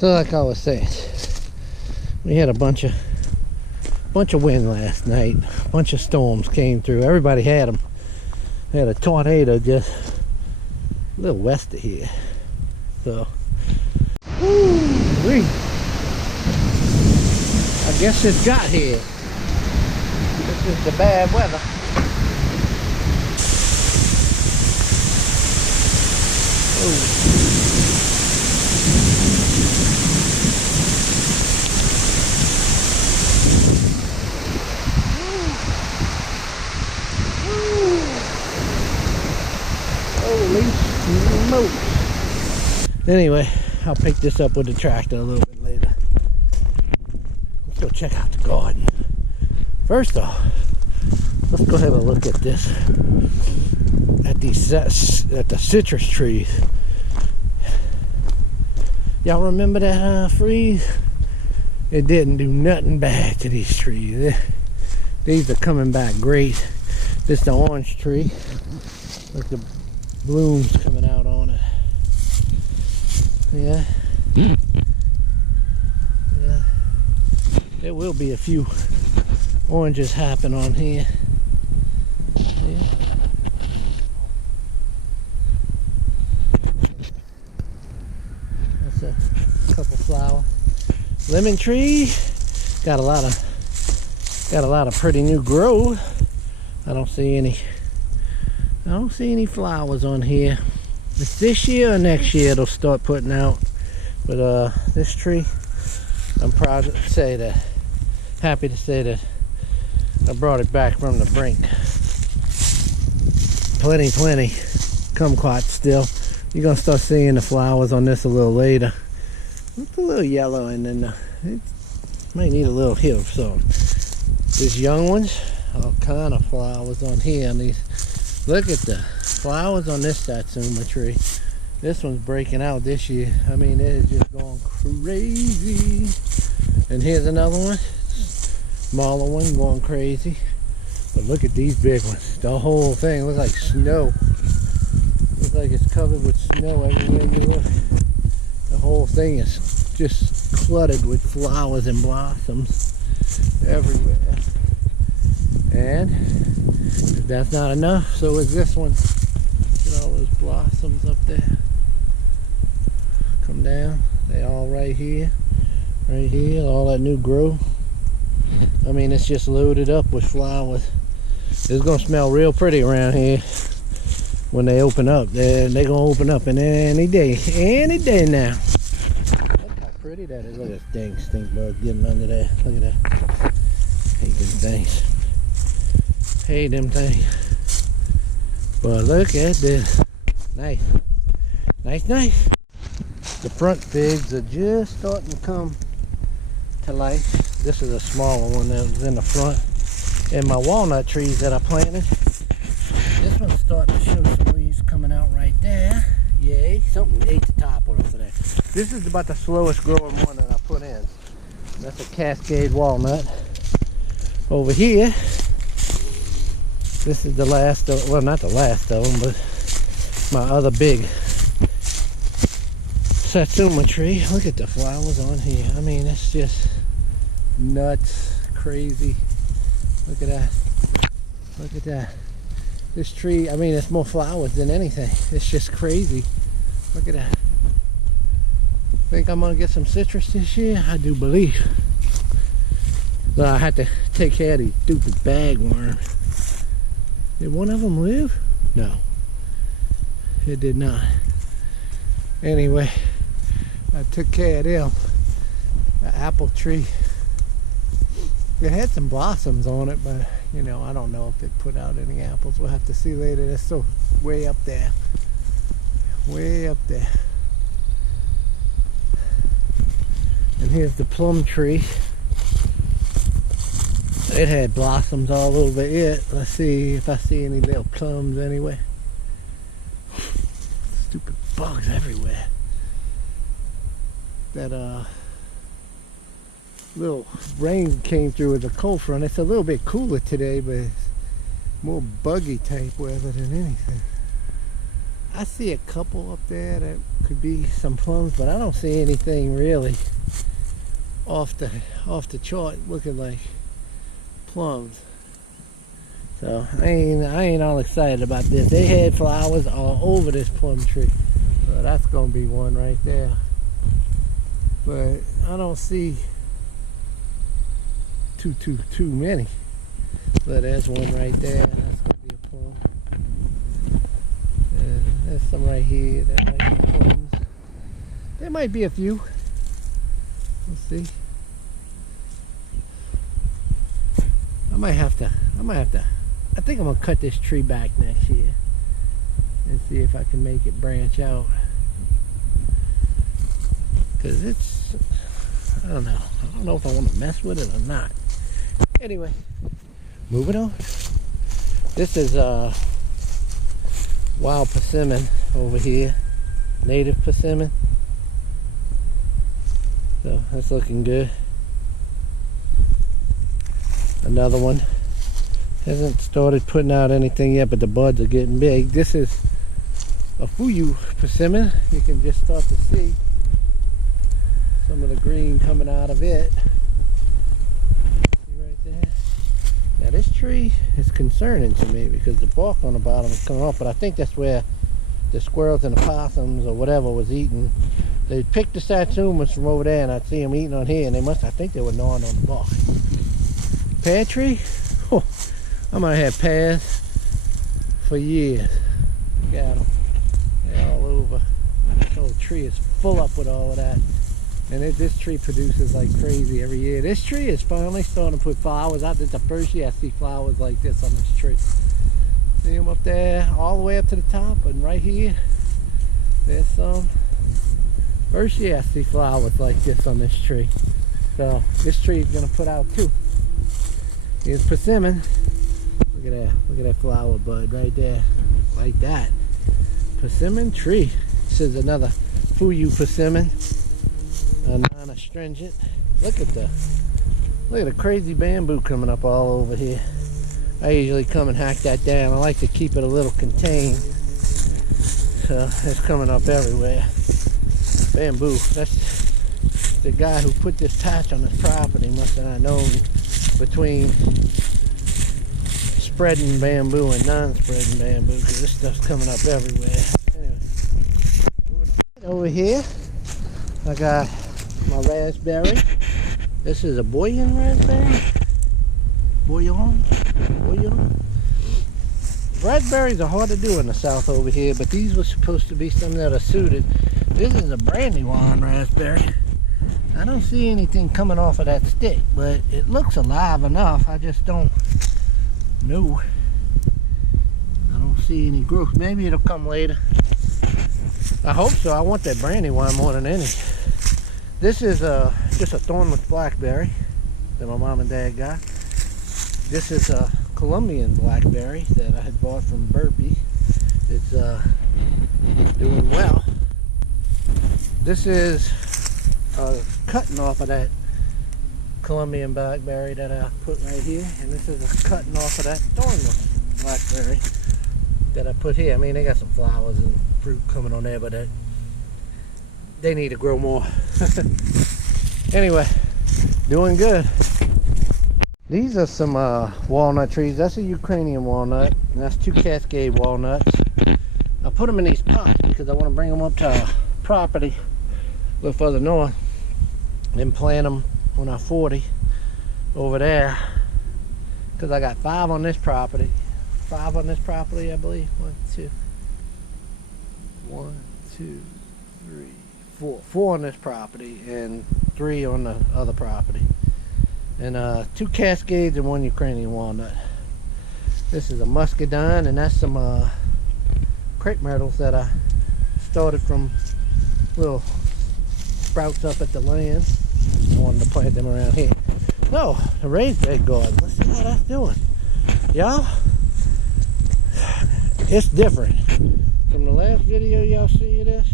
So like I was saying, we had a bunch of wind last night. A bunch of storms came through. Everybody had them. We had a tornado just a little west of here. So, I guess it's got here. This is the bad weather. Holy smokes. Anyway, I'll pick this up with the tractor a little bit later. Let's go check out the garden. First off, let's go have a look at this. At the citrus trees. Y'all remember that freeze? It didn't do nothing bad to these trees. These are coming back great. This is the orange tree. Look, the blooms coming out on it. Yeah. Yeah. There will be a few oranges happen on here. Yeah. That's a couple flowers. Lemon tree got a lot of pretty new growth. I don't see any flowers on here. It's this year or next year it'll start putting out. But this tree, I'm proud to say that, happy to say that I brought it back from the brink. Plenty kumquat still. You're gonna start seeing the flowers on this a little later. It's a little yellow, and then it might need a little hit. So these young ones, all kind of flowers on here. And these, look at the flowers on this satsuma tree. This one's breaking out this year. I mean, it is just going crazy. And here's another one, smaller one, going crazy. But look at these big ones. The whole thing looks like snow. Looks like it's covered with snow everywhere you look. The whole thing is just cluttered with flowers and blossoms everywhere. And if that's not enough, so is this one. Look at all those blossoms up there. Come down. They all right here. Right here. All that new growth. I mean, it's just loaded up with flowers. It's gonna smell real pretty around here when they open up. They're gonna open up in any day now. Look how pretty that is. Look at this stink bug getting under there. Look at that. Hate them things. Hate them things. But look at this. Nice. Nice. The front figs are just starting to come to life. This is a smaller one that was in the front. And my walnut trees that I planted, this one's starting to show some leaves coming out right there. Yay, something ate the top off of that. This is about the slowest growing one that I put in. That's a Cascade walnut. Over here, this is the last of, well, not the last of them, but my other big satsuma tree. Look at the flowers on here. I mean, it's just nuts, crazy. Look at that. Look at that. This tree, I mean, it's more flowers than anything. It's just crazy. Look at that. Think I'm gonna get some citrus this year? I do believe. But I had to take care of these stupid bagworms. Did one of them live? No. It did not. Anyway, I took care of them. The apple tree. It had some blossoms on it, but you know, I don't know if it put out any apples. We'll have to see later. It's so way up there. Way up there. And here's the plum tree. It had blossoms all over it. Let's see if I see any little plums anyway. Stupid bugs everywhere. That little rain came through with a cold front. It's a little bit cooler today, but it's more buggy type weather than anything. I see a couple up there that could be some plums, but I don't see anything really off the chart looking like plums. So I ain't all excited about this. They had flowers all over this plum tree. So that's gonna be one right there. But I don't see too many. But there's one right there. That's gonna be a plum. And there's some right here that might be plums. There might be a few. Let's see. I think I'm gonna cut this tree back next year and see if I can make it branch out. Cause it's, I don't know if I want to mess with it or not. Anyway, moving on. This is wild persimmon over here, native persimmon. So that's looking good. Another one. Hasn't started putting out anything yet, but the buds are getting big. This is a fuyu persimmon. You can just start to see some of the green coming out of it. See right there? Now this tree is concerning to me because the bark on the bottom is coming off, but I think that's where the squirrels and the possums or whatever was eating. They picked the satsumas from over there, and I'd see them eating on here, and I think they were gnawing on the bark. Pear tree? Oh, I might have pears for years. Got them. They're all over. This whole tree is full up with all of that. And this tree produces like crazy every year. This tree is finally starting to put flowers out. This is the first year I see flowers like this on this tree. See them up there, all the way up to the top, and right here, there's some. First year I see flowers like this on this tree. So this tree is gonna put out too. Here's persimmon. Look at that flower bud right there, like that. Persimmon tree. This is another fuyu persimmon, non-astringent. Look at the crazy bamboo coming up all over here. I usually come and hack that down. I like to keep it a little contained. So it's coming up everywhere. Bamboo. That's the guy who put this patch on his property must have known between spreading bamboo and non-spreading bamboo, because this stuff's coming up everywhere. Anyway, over here I got my raspberry. This is a bouillon raspberry. Bouillon. Raspberries are hard to do in the south over here, but these were supposed to be some that are suited. This is a Brandywine raspberry. I don't see anything coming off of that stick, but it looks alive enough. I just don't know. I don't see any growth. Maybe it'll come later. I hope so. I want that Brandywine more than any. This is just a thornless blackberry that my mom and dad got. This is a Colombian blackberry that I had bought from Burpee. It's doing well. This is cutting off of that Colombian blackberry that I put right here, and this is a cutting off of that thornless blackberry that I put here. I mean, they got some flowers and fruit coming on there, but they need to grow more. Anyway, doing good. These are some walnut trees. That's a Ukrainian walnut, and that's 2 Cascade walnuts. I put them in these pots because I want to bring them up to our property a little further north and plant them on our 40 over there, because I got 5 on this property. 5 on this property, I believe. 1, 2, 3, 4. 4 on this property and 3 on the other property. And 2 Cascades and 1 Ukrainian walnut. This is a muscadine, and that's some crepe myrtles that I started from little sprouts up at the land. I wanted to plant them around here. So, the raised bed garden. Let's see how that's doing. Y'all, it's different. From the last video y'all see this,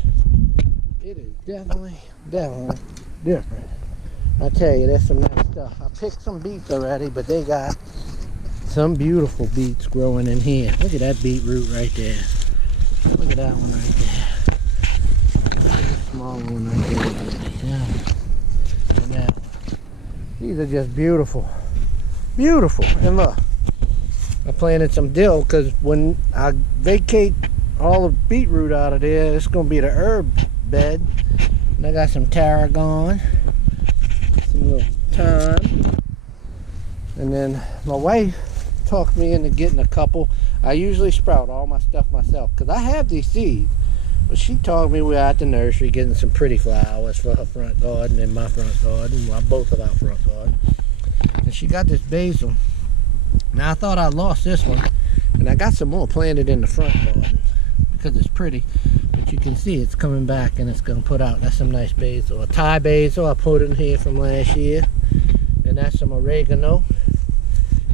it is definitely different. I tell you, there's some nice stuff. I picked some beets already, but they got some beautiful beets growing in here. Look at that beetroot right there. Look at that one right there. Small one right there. Yeah. And that one. These are just beautiful. Beautiful. And look, I planted some dill because when I vacate all the beetroot out of there, it's going to be the herb bed. And I got some tarragon, some little thyme. And then my wife talked me into getting a couple. I usually sprout all my stuff myself because I have these seeds. But she told me we're at the nursery getting some pretty flowers for her front garden and my front garden. Well, both of our front garden. And she got this basil. Now I thought I lost this one. And I got some more planted in the front garden because it's pretty. But you can see it's coming back and it's going to put out. That's some nice basil. A Thai basil I put in here from last year. And that's some oregano.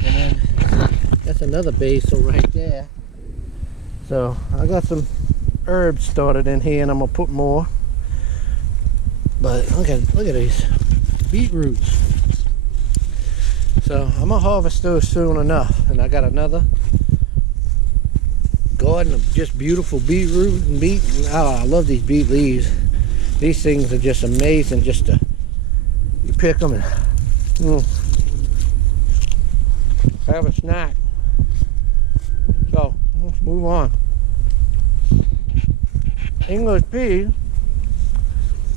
And then that's another basil right there. So I got some herbs started in here and I'm gonna put more. But look at these beetroots. So I'm gonna harvest those soon enough. And I got another garden of just beautiful beetroot and beet. Oh, I love these beet leaves. These things are just amazing. Just to you pick them and have a snack. So let's move on. English peas,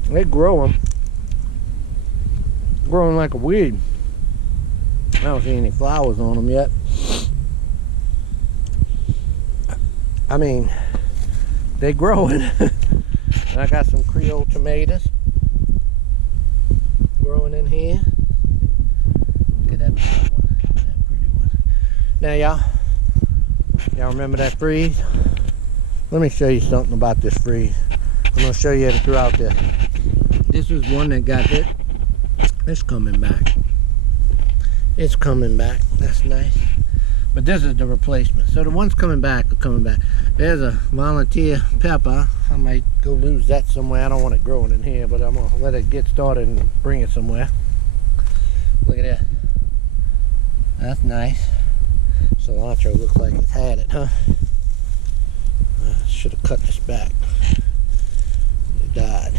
they grow them. Growing like a weed. I don't see any flowers on them yet. I mean, they growing. And I got some Creole tomatoes growing in here. Look at that pretty one. That pretty one. Now y'all remember that freeze? Let me show you something about this freeze. I'm going to show you it throughout this. This was one that got hit. It's coming back. It's coming back. That's nice. But this is the replacement. So the ones coming back are coming back. There's a volunteer pepper. I might go lose that somewhere. I don't want it growing in here, but I'm going to let it get started and bring it somewhere. Look at that. That's nice. Cilantro looks like it's had it, huh? Should have cut this back. It died.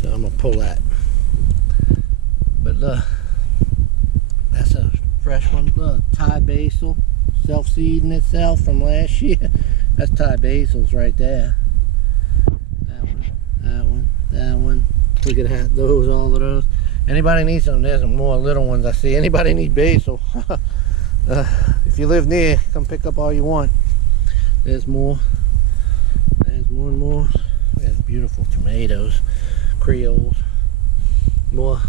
So I'm going to pull that. But look, that's a fresh one. Look, Thai basil, self-seeding itself from last year. That's Thai basils right there. That one, that one, that one. Look at that, those, all of those. Anybody needs some? There's some more little ones I see. Anybody need basil? If you live near, come pick up all you want. There's more. There's one more. There's beautiful tomatoes, Creoles. More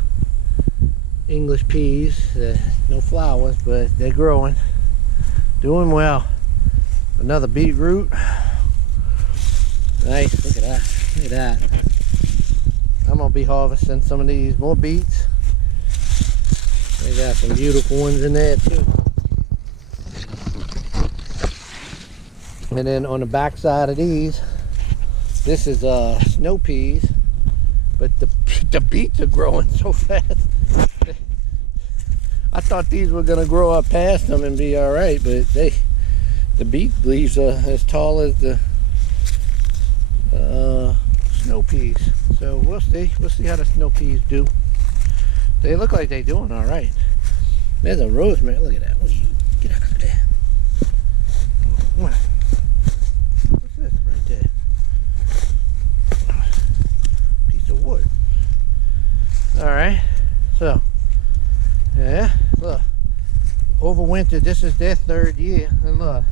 English peas. No flowers, but they're growing. Doing well. Another beetroot. Nice. Look at that. Look at that. I'm gonna be harvesting some of these more beets. They got some beautiful ones in there too. And then on the back side of these, this is snow peas, but the beets are growing so fast. I thought these were gonna grow up past them and be all right, but the beet leaves are as tall as the snow peas. So we'll see how the snow peas do. They look like they're doing all right. There's a rosemary. Look at that. What are you? Get out of there. What's this right there? Piece of wood. All right. So, yeah. Look. Overwintered. This is their third year. And look.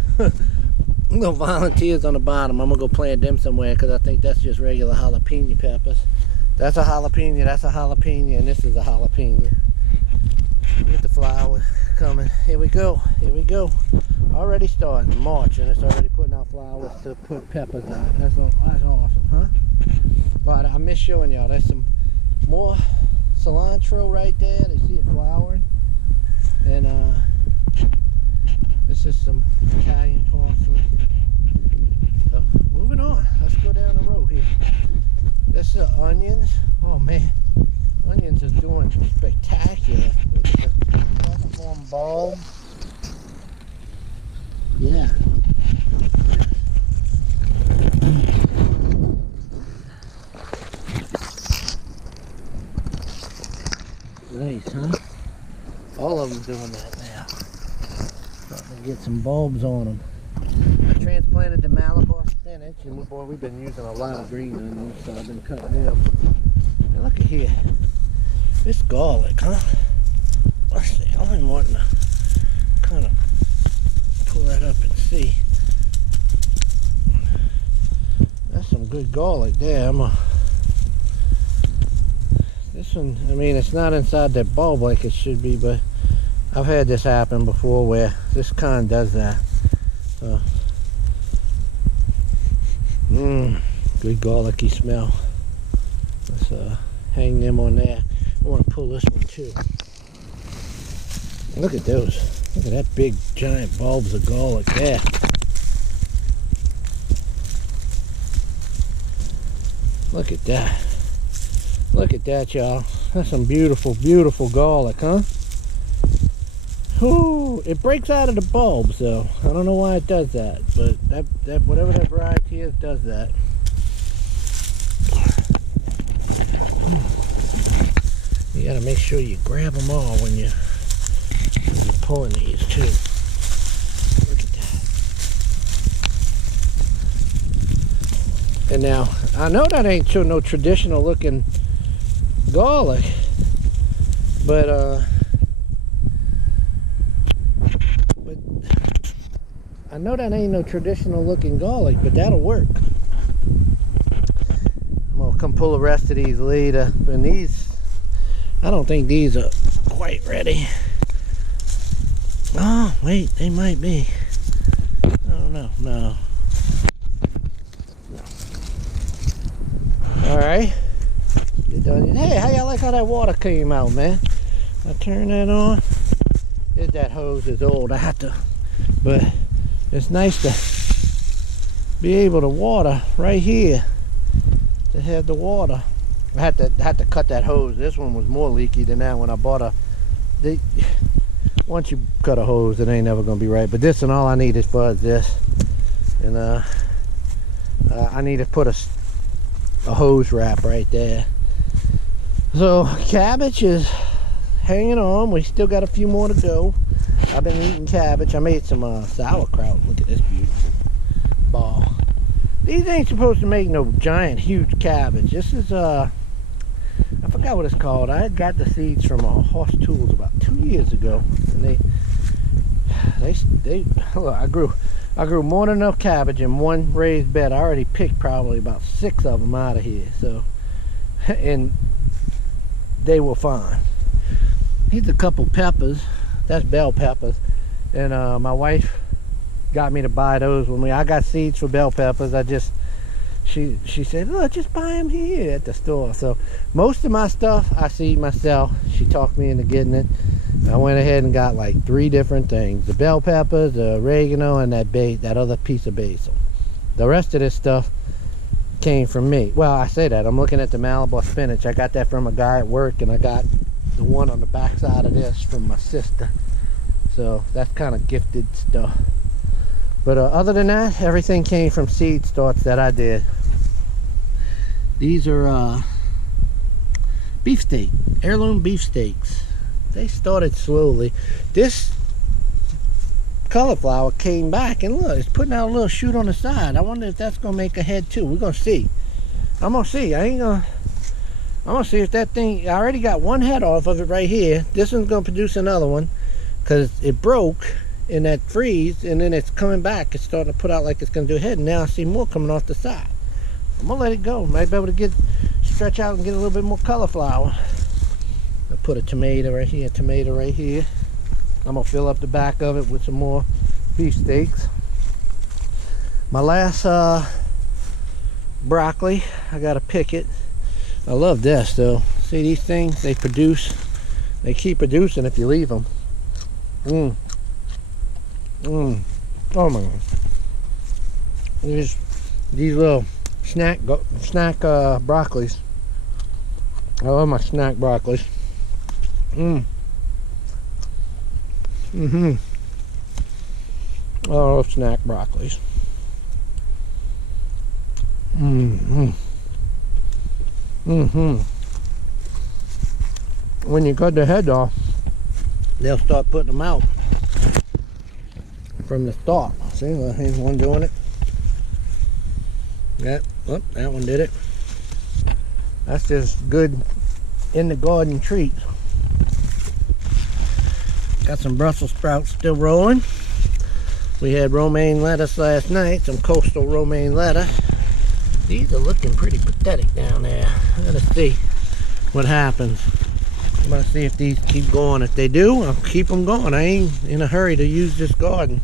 Little volunteers on the bottom. I'm going to go plant them somewhere because I think that's just regular jalapeno peppers. That's a jalapeno. That's a jalapeno. And this is a jalapeno. Look at the flowers coming. Here we go. Here we go. Already starting March and it's already putting out flowers to put peppers out. That's awesome, huh? But I miss showing y'all. There's some more cilantro right there. They see it flowering. And this is some Italian parsley. So moving on. Let's go down the road here. This is onions. Oh man. Onions is doing spectacular. Look at the platform bulb. Yeah. doing that now. Starting to get some bulbs on them. I transplanted the Malabar spinach, and boy, we've been using a lot of green onions, so I've been cutting them. Now look at here. This garlic, huh? Let's see. I've been wanting to kind of pull that up and see. That's some good garlic there. This one, I mean, it's not inside that bulb like it should be, but I've had this happen before where this kind does that. So, good garlicky smell. Let's hang them on there. I want to pull this one too. Look at those. Look at that big giant bulbs of garlic there. Look at that. Look at that, y'all. That's some beautiful, beautiful garlic, huh? Ooh, it breaks out of the bulbs though. I don't know why it does that, but that whatever that variety is does that. You gotta make sure you grab them all when you're pulling these too. Look at that. And now, I know that ain't no traditional looking garlic, but I know that ain't no traditional looking garlic, but that'll work. I'm gonna come pull the rest of these later, and these, I don't think these are quite ready. Oh, wait, they might be. I don't know, no. Alright. You're done. Hey, how y'all like how that water came out, man? I turn that on. That hose is old. I have to, but it's nice to be able to water right here. To have the water. I had to cut that hose. This one was more leaky than that when I bought once you cut a hose, it ain't never gonna be right. But this and all I needed for is this. And I need to put a hose wrap right there. So cabbage is hanging on. We still got a few more to go. I've been eating cabbage. I made some sauerkraut. Look at this beautiful ball. These ain't supposed to make no giant huge cabbage. This is I forgot what it's called. I had got the seeds from Horse Tools about 2 years ago, and they look, I grew more than enough cabbage in one raised bed. I already picked probably about 6 of them out of here. So, and they were fine. Here's a couple peppers. That's bell peppers, and my wife got me to buy those when I got seeds for bell peppers. She said, look, just buy them here at the store. So most of my stuff I seed myself. She talked me into getting it. I went ahead and got like 3 different things: the bell peppers, the oregano, and that other piece of basil. The rest of this stuff came from me. Well, I say that. I'm looking at the Malabar spinach. I got that from a guy at work, and I got the one on the back side of this from my sister. So that's kind of gifted stuff. But other than that, everything came from seed starts that I did. These are beefsteak, heirloom beefsteaks. They started slowly. This cauliflower came back, and look, it's putting out a little shoot on the side. I wonder if that's gonna make a head too. We're gonna see. I'm gonna see. I'm gonna see if that thing. I already got one head off of it right here. This one's gonna produce another one because it broke in that freeze, and then it's coming back. It's starting to put out like it's gonna do a head, and now I see more coming off the side. I'm gonna let it go. Might be able to stretch out and get a little bit more cauliflower. I put a tomato right here, I'm gonna fill up the back of it with some more beefsteaks. My last broccoli, I gotta pick it. I love this though. See these things? They produce. They keep producing if you leave them. Oh my God. These little snack broccolis. I love my snack broccolis. I love snack broccolis. When you cut the head off, they'll start putting them out from the start. See, well, here's one doing it. That one did it. That's just good in the garden treat. Got some Brussels sprouts still rolling. We had romaine lettuce last night, some coastal romaine lettuce. These are looking pretty pathetic down there. I gotta see what happens. I'm gonna see if these keep going. If they do, I'll keep them going. I ain't in a hurry to use this garden.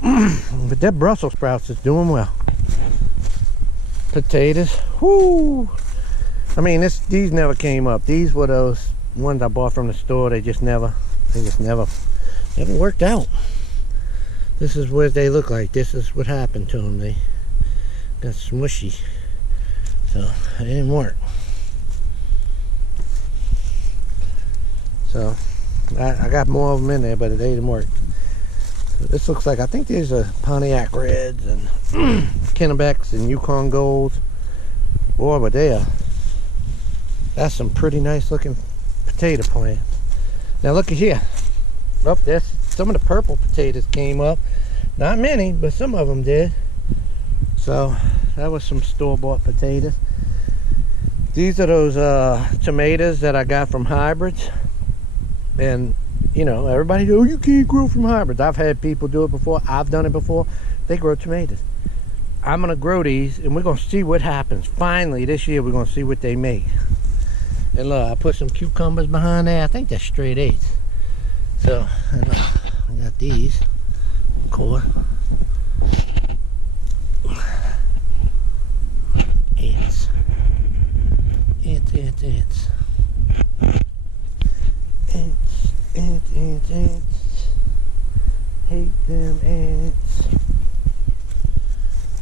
But that Brussels sprouts is doing well. Potatoes, whoo! I mean, these never came up. These were those ones I bought from the store. They just never worked out. This is what they look like. This is what happened to them. They got smushy, so it didn't work. So I got more of them in there, but they didn't work. So this looks like, I think these are Pontiac Reds and Kennebecks and Yukon Golds. Boy, but that's some pretty nice looking potato plant. Now look at here. Up there, some of the purple potatoes came up. Not many, but some of them did. So that was some store-bought potatoes. These are those tomatoes that I got from hybrids. And you know, everybody goes, oh, you can't grow from hybrids. I've had people do it before. I've done it before. They grow tomatoes. I'm gonna grow these and we're gonna see what happens. Finally this year we're gonna see what they make. And look, I put some cucumbers behind there. I think that's straight 8s. So and look, I got these. Cool. Ants. Ants. Ants. Hate them ants.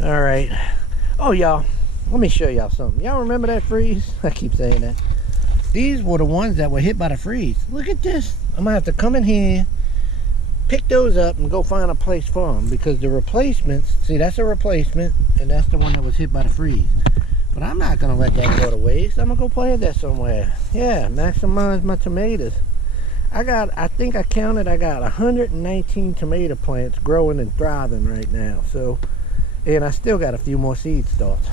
All right. Oh, y'all, let me show y'all something. Y'all remember that freeze? I keep saying that. These were the ones that were hit by the freeze. Look at this. I'm gonna have to come in here, pick those up, and go find a place for them, because the replacements, see, that's a replacement, and that's the one that was hit by the freeze. But I'm not gonna let that go to waste. I'm gonna go plant that somewhere. Yeah, maximize my tomatoes. I think I counted, I got 119 tomato plants growing and thriving right now. So, and I still got a few more seed starts.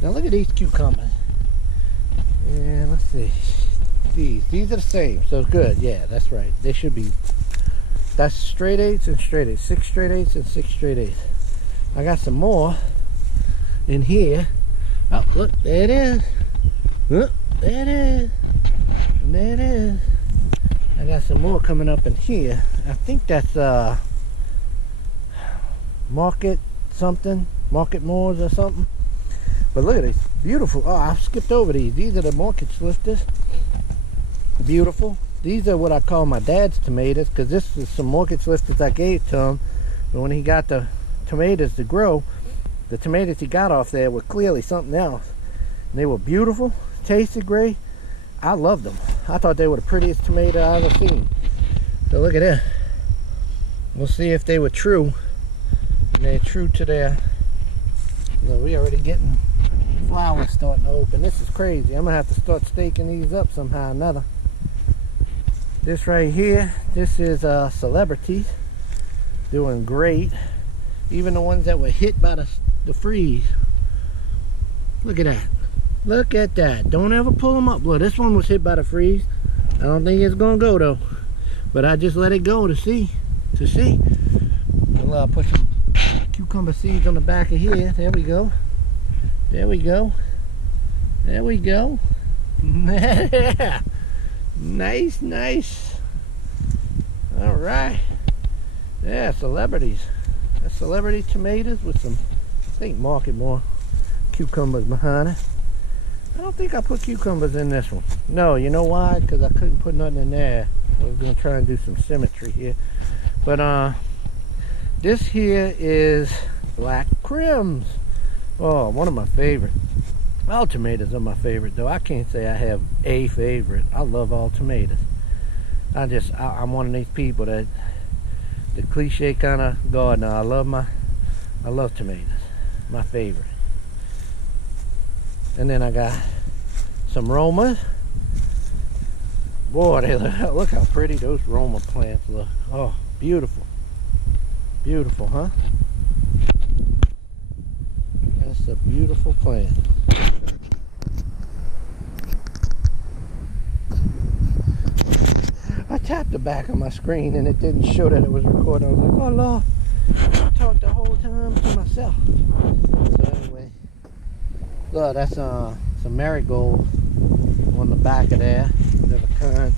Now look at these cucumbers. And let's see. These are the same, so good. Yeah, that's right. They should be. That's straight 8s and straight 8s. 6 straight 8s and 6 straight 8s. I got some more in here. Oh, look, there it is. Look, there it is. And there it is. I got some more coming up in here. I think that's Market Moors or something. But look at these, beautiful. Oh, I skipped over these. These are the market slifters. Beautiful. These are what I call my dad's tomatoes, because this is some market slifters I gave to him. But when he got the tomatoes to grow, the tomatoes he got off there were clearly something else. And they were beautiful, tasted great. I loved them. I thought they were the prettiest tomato I've ever seen. So look at that. We'll see if they were true. And they're true to their. You know, we already getting flowers starting to open. This is crazy. I'm gonna have to start staking these up somehow or another. This right here, this is Celebrities, doing great. Even the ones that were hit by the freeze. Look at that. Look at that. Don't ever pull them up. Look, this one was hit by the freeze. I don't think it's gonna go though, but I just let it go to see. I'll put some cucumber seeds on the back of here. There we go. There we go. There we go. Yeah. Nice, nice. All right. Yeah, Celebrities. That's Celebrity tomatoes with some, I think, Market More cucumbers behind it. I don't think I put cucumbers in this one. No, you know why? Because I couldn't put nothing in there. I was going to try and do some symmetry here. But this here is Black Crims. Oh, one of my favorite. All tomatoes are my favorite, though. I can't say I have a favorite. I love all tomatoes. I'm one of these people that, the cliche kind of gardener. I love tomatoes. My favorite. And then I got some Romas. Boy, look how pretty those Roma plants look. Oh, beautiful. Beautiful, huh? That's a beautiful plant. I tapped the back of my screen and it didn't show that it was recording. I was like, oh Lord, I talked the whole time to myself. So anyway, look, that's some marigold on the back of there. There's a kind,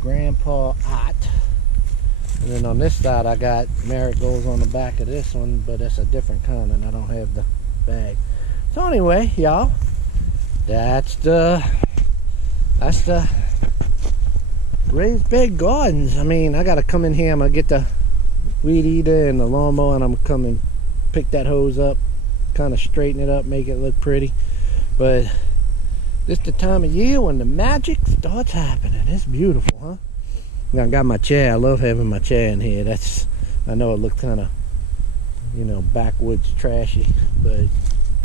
Grandpa Ott. And then on this side I got marigolds on the back of this one, but it's a different kind and I don't have the bag. So anyway, y'all, that's the raised bed gardens. I mean, I gotta come in here. I'm gonna get the weed eater and the lawnmower, and I'm gonna come and pick that hose up, kind of straighten it up, make it look pretty. But this the time of year when the magic starts happening. It's beautiful, huh? Now I got my chair. I love having my chair in here. I know it looks kind of, you know, backwoods trashy, but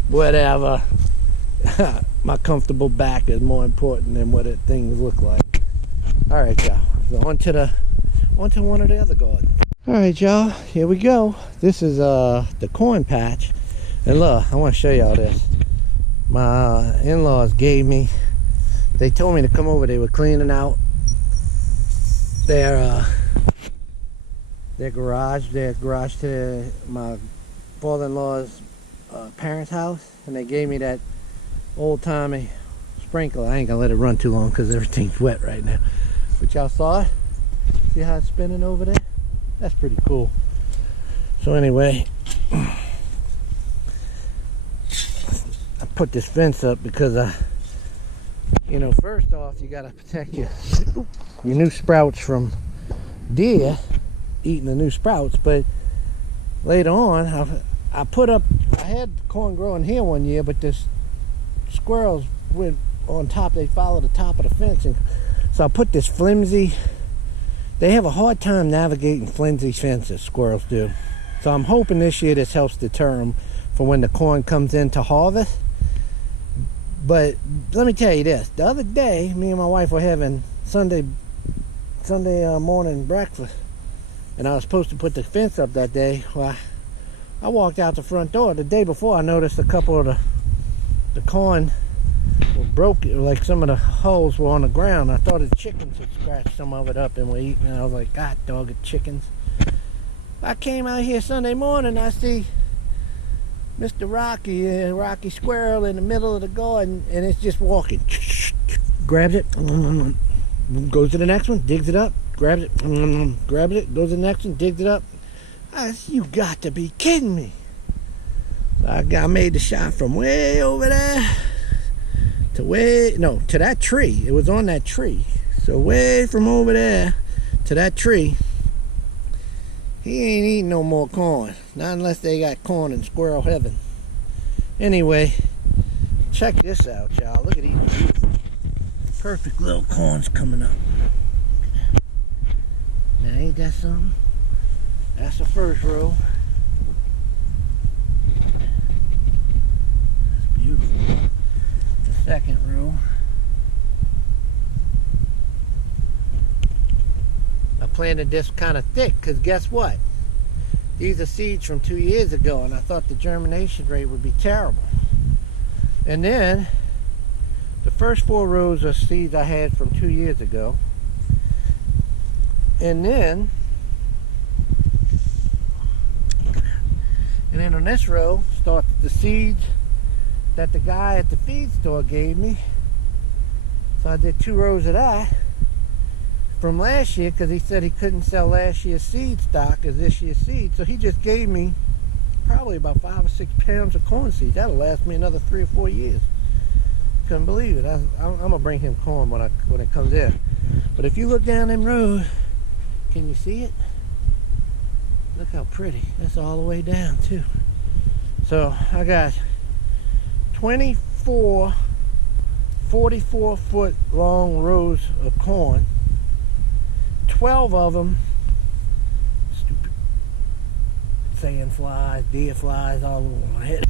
whatever. My comfortable back is more important than what things look like. All right, y'all. So on to one of the other gardens. All right, y'all. Here we go. This is the corn patch, and look, I want to show y'all this. My in-laws gave me. They told me to come over. They were cleaning out their garage to my father-in-law's parents' house, and they gave me that old-timey sprinkler. I ain't gonna let it run too long because everything's wet right now. But y'all saw it? See how it's spinning over there? That's pretty cool. So anyway, I put this fence up because you know, first off, you gotta protect your new sprouts from deer eating the new sprouts. But later on, I had corn growing here one year, but this squirrels went on top. They follow the top of the fence, and so I put this flimsy. They have a hard time navigating flimsy fences, squirrels do. So I'm hoping this year this helps deter them for when the corn comes in to harvest. But let me tell you this. The other day, me and my wife were having Sunday morning breakfast, and I was supposed to put the fence up that day. Well, I walked out the front door. The day before, I noticed a couple of the corn were broken, like some of the hulls were on the ground. I thought the chickens had scratched some of it up and were eating, and I was like, God dog it, chickens. I came out here Sunday morning, I see Mr. Rocky Squirrel in the middle of the garden, and it's just walking. Grabs it, goes to the next one, digs it up, grabs it, grabs it, goes to the next one, digs it up. You got to be kidding me. So I made the shot from way over there to that tree. It was on that tree. So way from over there to that tree. He ain't eating no more corn. Not unless they got corn in squirrel heaven. Anyway, check this out, y'all. Look at these beautiful, perfect little corns coming up. Now ain't that something? That's the first row. That's beautiful. The second row. I planted this kind of thick because guess what? These are seeds from 2 years ago, and I thought the germination rate would be terrible. And then the first 4 rows are seeds I had from 2 years ago. And then on this row starts the seeds that the guy at the feed store gave me. So I did 2 rows of that from last year because he said he couldn't sell last year's seed stock as this year's seed. So he just gave me probably about 5 or 6 pounds of corn seeds. That'll last me another 3 or 4 years. Couldn't believe it. I'm gonna bring him corn when it comes in. But if you look down them road, can you see it? Look how pretty. That's all the way down too. So I got 24 44-foot long rows of corn. 12 of them, stupid sand flies, deer flies all over my head.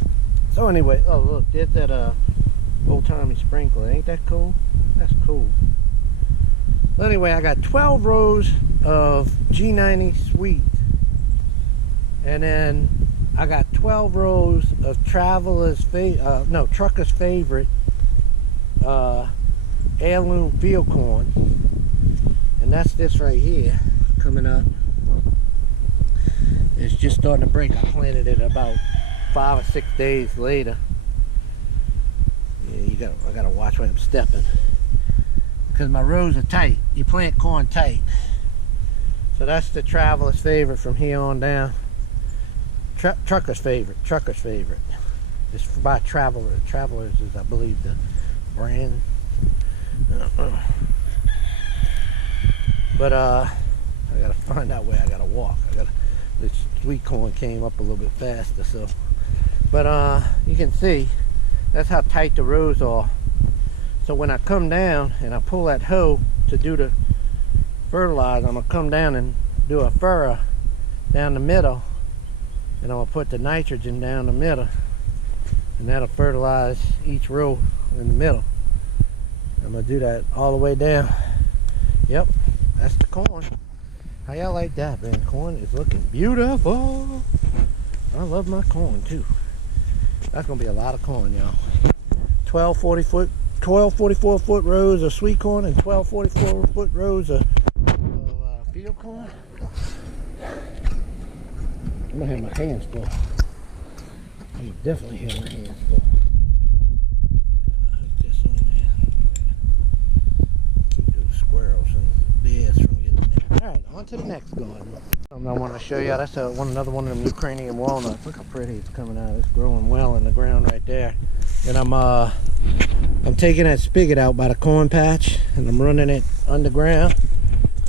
So anyway, oh look, there's that old-timey sprinkler. Ain't that cool? That's cool. Anyway, I got 12 rows of G90 sweet, and then I got 12 rows of Trucker's Favorite heirloom field corn, and that's this right here coming up. It's just starting to break. I planted it about 5 or 6 days later. Yeah, I gotta watch where I'm stepping, because my rows are tight. You plant corn tight. So that's the Traveler's Favorite from here on down. Trucker's Favorite. It's by Traveler. Travelers is, I believe, the brand. But I gotta find out where I gotta walk. The sweet corn came up a little bit faster, so. But you can see that's how tight the rows are. So when I come down and I pull that hoe to do the fertilizer, I'm gonna come down and do a furrow down the middle, and I'm gonna put the nitrogen down the middle, and that'll fertilize each row in the middle. I'm gonna do that all the way down. Yep, that's the corn. How y'all like that, man? Corn is looking beautiful. I love my corn too. That's gonna be a lot of corn, y'all. 12 44 foot rows of sweet corn and 12 44 foot rows of field corn. I'm gonna have my hands full. I'm gonna definitely have my hands full. Hook this on there. Keep those squirrels and bears from getting there. Alright, on to the next garden. Something I want to show you. That's another one of them Ukrainian walnuts. Look how pretty it's coming out. It's growing well in the ground right there. And I'm taking that spigot out by the corn patch, and I'm running it underground,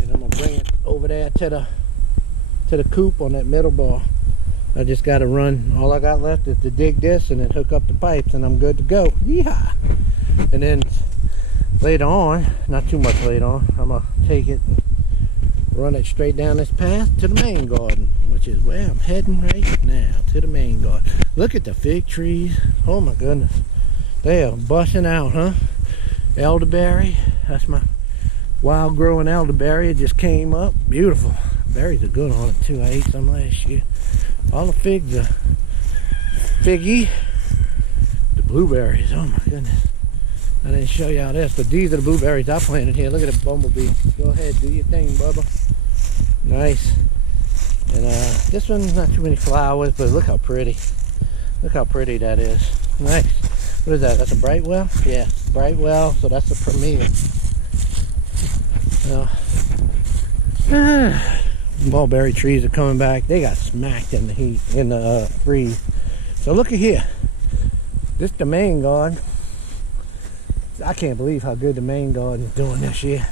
and I'm gonna bring it over there to the coop on that middle bar. I just got to run. All I got left is to dig this and then hook up the pipes, and I'm good to go. Yeehaw! And then later on, not too much later on, I'm gonna take it and run it straight down this path to the main garden, which is where I'm heading right now, to the main garden. Look at the fig trees. Oh my goodness. They are busting out, huh? Elderberry. That's my wild growing elderberry. It just came up. Beautiful. Berries are good on it too. I ate some last year. All the figs are figgy. The blueberries, oh my goodness. I didn't show y'all this, but these are the blueberries I planted here. Look at the bumblebee. Go ahead, do your thing, Bubba. Nice. And this one's not too many flowers, but look how pretty. Look how pretty that is. Nice. What is that? That's a Brightwell? Yeah, Brightwell. So that's a Premier. Mulberry trees are coming back. They got smacked in the heat, in the freeze. So look at here. This is the main garden. I can't believe how good the main garden is doing this year.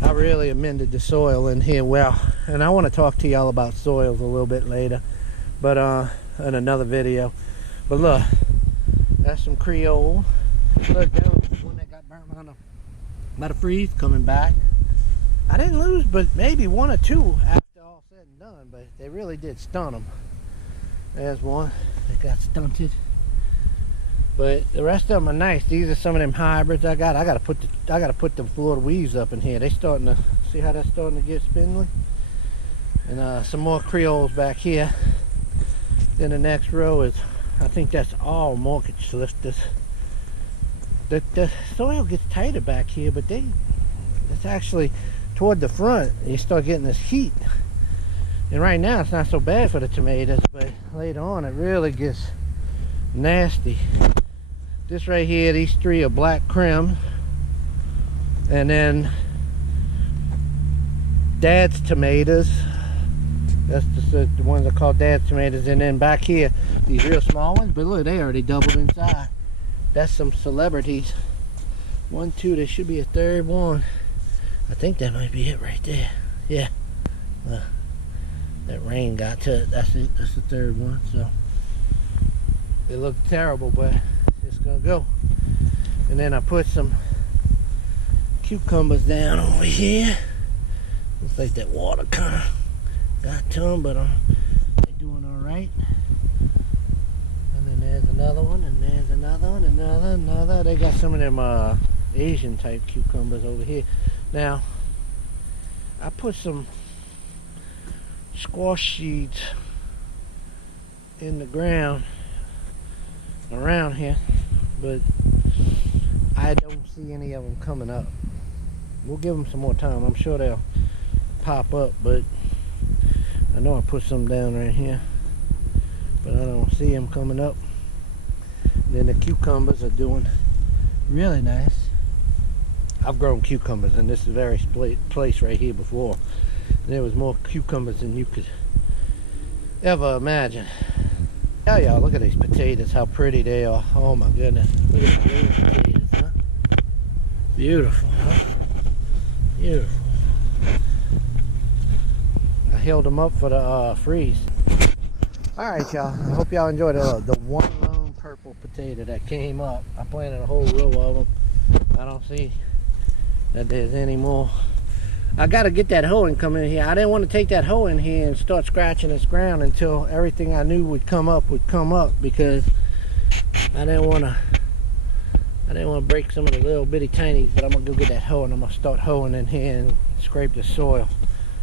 I really amended the soil in here well, and I want to talk to y'all about soils a little bit later, but in another video. But look, that's some Creole. Look, that was one that got burnt by the freeze, coming back. I didn't lose but maybe one or two after all said and done, but they really did stunt them. There's one that got stunted. But the rest of them are nice. These are some of them hybrids I got. I gotta put the Florida weaves up in here. They starting to see how that's starting to get spindly. And some more Creoles back here. Then the next row is, I think that's all mortgage lifters. The soil gets tighter back here, but it's actually toward the front. You start getting this heat. And right now it's not so bad for the tomatoes, but later on it really gets nasty. This right here, these three are black creme, and then Dad's tomatoes. That's the ones I call Dad's tomatoes. And then back here, these real small ones, but look, they already doubled in size. That's some celebrities. 1, 2, there should be a third one. I think that might be it right there. Yeah. That rain got to it. That's it. That's the third one. So it looked terrible, but it's gonna go. And then I put some cucumbers down over here. Looks like that water kind of got to them, but they're doing all right. And then there's another one, and there's another one, another. They got some of them Asian type cucumbers over here. Now I put some squash seeds in the ground around here, but I don't see any of them coming up. We'll give them some more time. I'm sure they'll pop up, but I know I put some down right here, but I don't see them coming up. Then the cucumbers are doing really nice. I've grown cucumbers in this very place right here before. And there was more cucumbers than you could ever imagine. Yeah, y'all, look at these potatoes, how pretty they are. Oh my goodness. Look at the little potatoes, huh? Beautiful, huh? Beautiful. I held them up for the freeze. Alright, y'all. I hope y'all enjoyed the one lone purple potato that came up. I planted a whole row of them. I don't see that there's any more. I gotta get that hoe and come in here. I didn't want to take that hoe in here and start scratching this ground until everything I knew would come up because I didn't want to break some of the little bitty tinies. But I'm gonna go get that hoe and I'm gonna start hoeing in here and scrape the soil,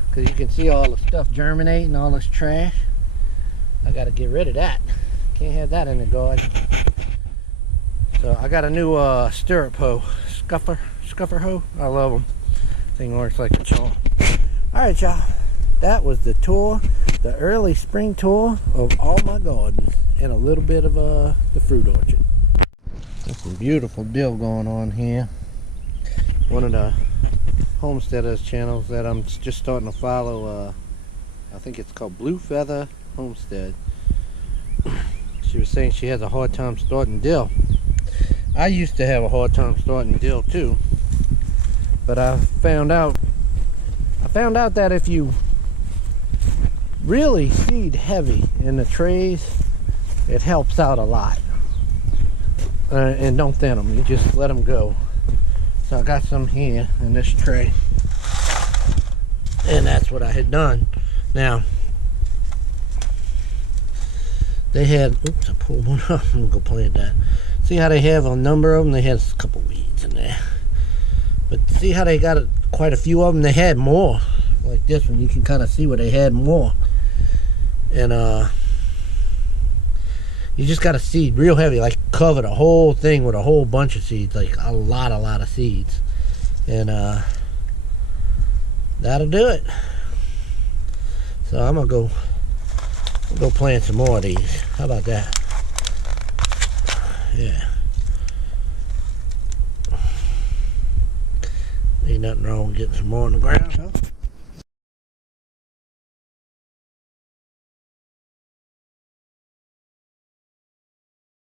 because you can see all the stuff germinating, all this trash. I gotta get rid of that. Can't have that in the garden. So I got a new stirrup hoe, scuffer hoe. I love them. Thing works like a charm. Alright, y'all, that was the tour, the early spring tour of all my gardens and a little bit of the fruit orchard. There's some beautiful dill going on here. One of the homesteaders channels that I'm just starting to follow, I think it's called Blue Feather Homestead. She was saying she has a hard time starting dill. I used to have a hard time starting dill too. But I found out that if you really seed heavy in the trays, it helps out a lot. And don't thin them, you just let them go. So I got some here in this tray, and that's what I had done. Now they had, oops, I pulled one up. I'm gonna go plant that. See how they have a number of them? They had a couple weeds in there. But see how they got quite a few of them? They had more. Like this one, you can kind of see where they had more. And you just got to seed real heavy, like cover the whole thing with a whole bunch of seeds, like a lot of seeds. And that'll do it. So I'm gonna go plant some more of these. How about that? Yeah. Ain't nothing wrong with getting some more on the ground, huh?